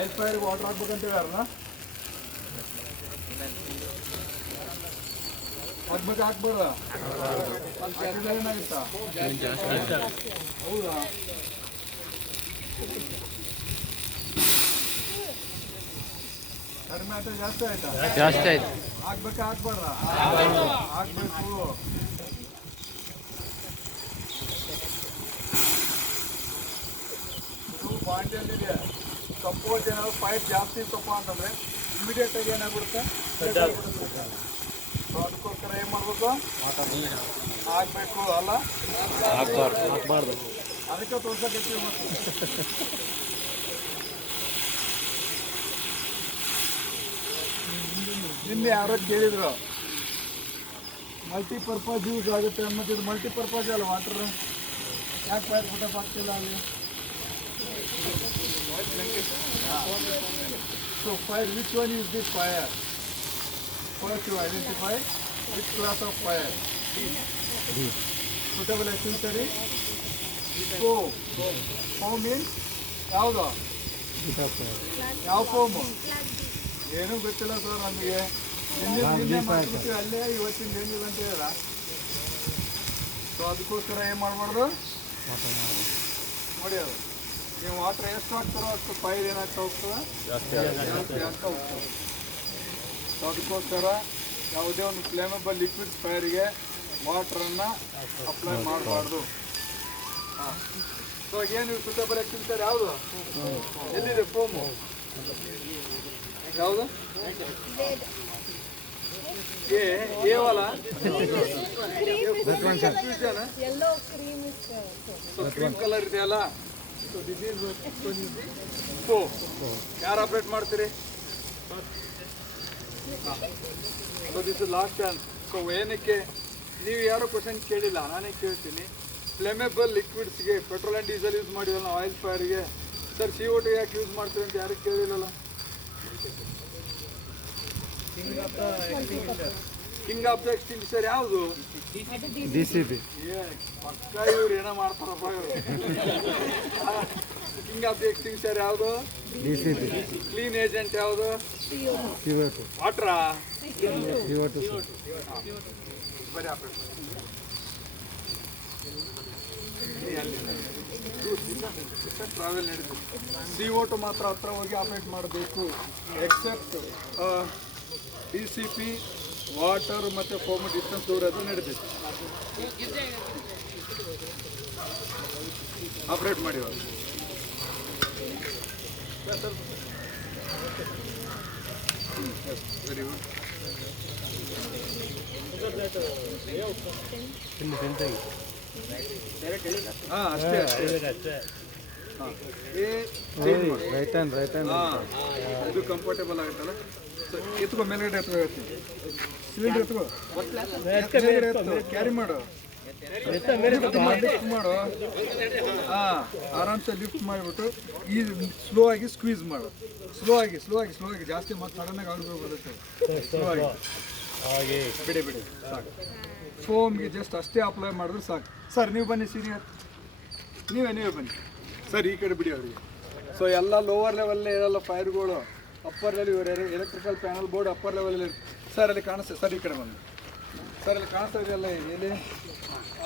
Oil ಫೈರ್ಗೆ water ಹಾಕ್ಬೇಕಂತ ಹೇಳ್ಯಾರಲ್ಲ, ಹಾಕ್ಬೇಕು ಹಾಕ್ಬಾರ ಏನಾಗುತ್ತಾ? ಹೌದಾ? ಕಡಿಮೆ ಆಯ್ತಾ ಜಾಸ್ತಿ ಆಯ್ತಾ? ಜಾಸ್ತಿ ಆಯ್ತು. ಹಾಕ್ಬೇಕಾ ಹಾಕ್ಬಾರ? ಹಾಕ್ಬೇಕು. ಇದು ಬಾಂಡಿಯಲ್ಲಿದೆ. ಸಪೋಸ್ ಏನಾದ್ರು ಪೈಪ್ ಜಾಸ್ತಿ ತಪ್ಪ ಅಂತಂದ್ರೆ ಇಮಿಡಿಯೇಟ್ ಆಗಿ ಏನಾಗ್ಬಿಡುತ್ತೆ, ಅದಕ್ಕೋಸ್ಕರ ಏನ್ ಮಾಡ್ಬೇಕು, ಹಾಕ್ಬೇಕು ಅಲ್ಲ, ಹಾಕ್ಬಾರ್ದು. ಅದಕ್ಕೆ ತೋರ್ಸಕ್ಕೆ ನಿನ್ನೆ ಯಾರೋ ಕೇಳಿದ್ರು ಮಲ್ಟಿಪರ್ಪಸ್ ಯೂಸ್ ಆಗುತ್ತೆ ಅನ್ನೋದು. ಇದು ಮಲ್ಟಿಪರ್ಪಸ್ ಅಲ್ಲ ವಾಟರ್, ಯಾಕೆ ಫೈರ್ ಪುಟಪ್ ಆಗ್ತಿಲ್ಲ ಅಲ್ಲಿ? So fire, which one is this fire? First you identify which class of fire. Suitable extension foam means ಯಾವುದು? ಯಾವ ಫೋಮು? ಏನೂ ಗೊತ್ತಿಲ್ಲ ಸರ್ ನಮಗೆ. ನಿನ್ನೆ ಮಾಡ್ಬಿಟ್ಟು ಅಲ್ಲೇ ಇವತ್ತಿನ ಏನಿಲ್ಲ ಅಂತ ಹೇಳಿದ. ಸೊ ಅದಕ್ಕೋಸ್ಕರ ಏನು ಮಾಡಬಾರ್ದು ನೋಡಿ. ಅದು ನೀವು ವಾಟರ್ ಎಷ್ಟು ಹಾಕ್ತಾರೋ ಅಷ್ಟು ಫೈರ್ ಏನಾಗ್ತಾ ಹೋಗ್ತದೆ, ಜಾಸ್ತಿ ಆಗ್ತಾ ಹೋಗ್ತದೆ. ಸೊ ಅದಕ್ಕೋಸ್ಕರ ಯಾವುದೇ ಒಂದು ಫ್ಲೇಮೇಬಲ್ ಲಿಕ್ವಿಡ್ ಫೈರಿಗೆ ವಾಟ್ರನ್ನು ಅಪ್ಲೈ ಮಾಡಬಾರ್ದು. ಹಾಂ. ಸೊ ಏನು ಸುಟೇಬಲ್ ಎಕ್ಸ್ಟೆನ್ಷನ್ ಯಾವುದು? ಎಲ್ಲಿದೆ ಫೋಮು? ಯಾವುದು? ಏವಲ್ಲ ಕ್ರೀಮ್ ಕಲರ್ ಇದೆಯಲ್ಲ, ಯಾರು ಆಪರೇಟ್ ಮಾಡ್ತೀರಿ? So this is last chance. So ಏನಕ್ಕೆ ನೀವು ಯಾರು ಕ್ವಶನ್ ಕೇಳಿಲ್ಲ, ನಾನೇ ಕೇಳ್ತೀನಿ. ಫ್ಲೇಮೇಬಲ್ ಲಿಕ್ವಿಡ್ಸ್ಗೆ ಪೆಟ್ರೋಲ್ ಆ್ಯಂಡ್ ಡೀಸೆಲ್ ಯೂಸ್ ಮಾಡಿವಲ್ಲ ನಾವು ಆಯಿಲ್ ಫೈರ್ಗೆ, ಸರ್ CO2 ಯಾಕೆ ಯೂಸ್ ಮಾಡ್ತೀವಿ ಅಂತ ಯಾರಿಗೆ ಕೇಳಿಲ್ಲಲ್ಲ? ಕಿಂಗ್ ಆಫ್ ದ ಎಕ್ಸ್ಟಿಂಗ್ವಿಷರ್ ಯಾವುದು? DCP. ಪಕ್ಕ ಇವ್ರು ಏನೋ ಮಾಡ್ತಾರಪ್ಪ ಇವರು. ಕಿಂಗ್ ಆಫ್ ದ ಎಕ್ಸ್ಟಿಂಗ್ವಿಷರ್ ಯಾವುದು? DCP. ಕ್ಲೀನ್ ಏಜೆಂಟ್ ಯಾವುದು? CO2. ವಾಟ್ರಾ? CO2. ಬರೀ ಆಪರೇಟ್ ಟ್ರಾವೆಲ್ ನಡೆದು CO2 ಮಾತ್ರ ಹತ್ರ ಹೋಗಿ ಆಪರೇಟ್ ಮಾಡಬೇಕು. ಎಕ್ಸೆಪ್ಟ್ DCP, ವಾಟರ್ ಮತ್ತು ಫೋಮ್ ಡಿಸ್ಟೆನ್ಸ್ ದೂರ ಅದು ನಡೆದಿದೆ, ಆಪರೇಟ್ ಮಾಡಿ. Very good. ಹಾಂ ಅಷ್ಟೇ ಅಷ್ಟೇ. ಹಾಂ ರೈಟ್ ಹ್ಯಾಂಡ್ ಹಾಂ, ಇದು ಕಂಫರ್ಟೇಬಲ್ ಆಗುತ್ತಲ್ಲ. ಸೊ ಎತ್ಕೋ, ಮೇಲ್ಗಡೆ ಎತ್ಕೋ, ಹೇಳ್ತೀನಿ. ಸಿಲಿಂಡರ್ ಎತ್ಕೋ, ಮೇಲ್ಗಡೆ ಎತ್ತು, ಕ್ಯಾರಿ ಮಾಡು, ಲಿಫ್ಟ್ ಮಾಡು. ಹಾಂ, ಆರಾಮ್ಸೆ ಲಿಫ್ಟ್ ಮಾಡಿಬಿಟ್ಟು ಈ ಸ್ಲೋ ಆಗಿ ಸ್ಕ್ವೀಸ್ ಮಾಡು. ಸ್ಲೋ ಆಗಿ ಜಾಸ್ತಿ ಮತ್ತೆ ಸಡನ್ನಾಗಿ ಅವ್ರಿಗೆ ಬರುತ್ತೆ. ಸ್ಲೋ ಆಗಿ ಬಿಡಿ ಸಾಕು. ಫೋಮ್ಗೆ ಜಸ್ಟ್ ಅಷ್ಟೇ ಅಪ್ಲೈ ಮಾಡಿದ್ರೆ ಸಾಕು. ಸರ್ ನೀವು ಬನ್ನಿ, ಸೀನಿಯರ್ ನೀವೇ ಬನ್ನಿ ಸರ್, ಈ ಕಡೆ ಬಿಡಿ ಅವರಿಗೆ. ಸೊ ಎಲ್ಲ ಲೋವರ್ ಲೆವೆಲ್ಲೇ ಇರಲ್ಲ ಫೈರ್ಗಳು, ಅಪ್ಪರ್ ಲೆವೆಲ್ ಇವರು electrical panel board upper level. Sir ಅಲ್ಲಿ ಕಾಣಿಸ್ತದೆ, ಸರ್ ಈ ಕಡೆ ಬಂದು ಸರ್ ಅಲ್ಲಿ ಕಾಣಿಸ್ತಾ ಇದೆಯಲ್ಲ ಇಲ್ಲಿ,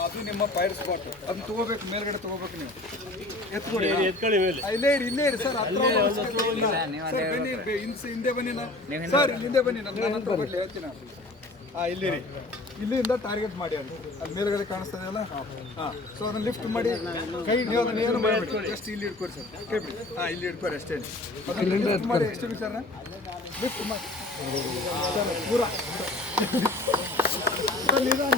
ಅದು ನಿಮ್ಮ ಫೈರ್ ಸ್ಪಾಟ್. ಅದನ್ನ ತೊಗೋಬೇಕು, ಮೇಲ್ಗಡೆ ತೊಗೋಬೇಕು ನೀವು. ಎತ್ಕೊಳ್ಳಿ, ಇಲ್ಲೇ ಇರಿ ಸರ್, ಹತ್ರ ಸರ್ ಬನ್ನಿ, ಹಿಂದೆ ಬನ್ನಿ ಸರ್, ಹಿಂದೆ ಬನ್ನಿ, ನನ್ನ ಹತ್ರ ಬರ್ಲಿ, ಹೇಳ್ತೀನಿ. ಹಾಂ ಇಲ್ಲಿರಿ, ಇಲ್ಲಿಂದ ಟಾರ್ಗೆಟ್ ಮಾಡಿ ಅಲ್ಲಿ ಮೇಲ್ಗಡೆ ಕಾಣಿಸ್ತಾ ಇದೆಯಲ್ಲ. ಹಾಂ, ಸೊ ಅದನ್ನು ಲಿಫ್ಟ್ ಮಾಡಿ ಕೈ ನೀವು ಅದನ್ನು ಏನು ಮಾಡಬೇಡಿ, ಜಸ್ಟ್ ಇಲ್ಲಿ ಇಟ್ಕೊರಿ ಸರ್, ಕೈ ಬಿಡಿ. ಹಾಂ ಇಲ್ಲಿ ಇಟ್ಕೊರಿ ಅಷ್ಟೇ. ಅದನ್ನು ಲಿಫ್ಟ್ ಮಾಡಿ, ಎಷ್ಟು ಸರ್ ಲಿಫ್ಟ್ ಮಾಡಿ ಪೂರ ನಿಧಾನ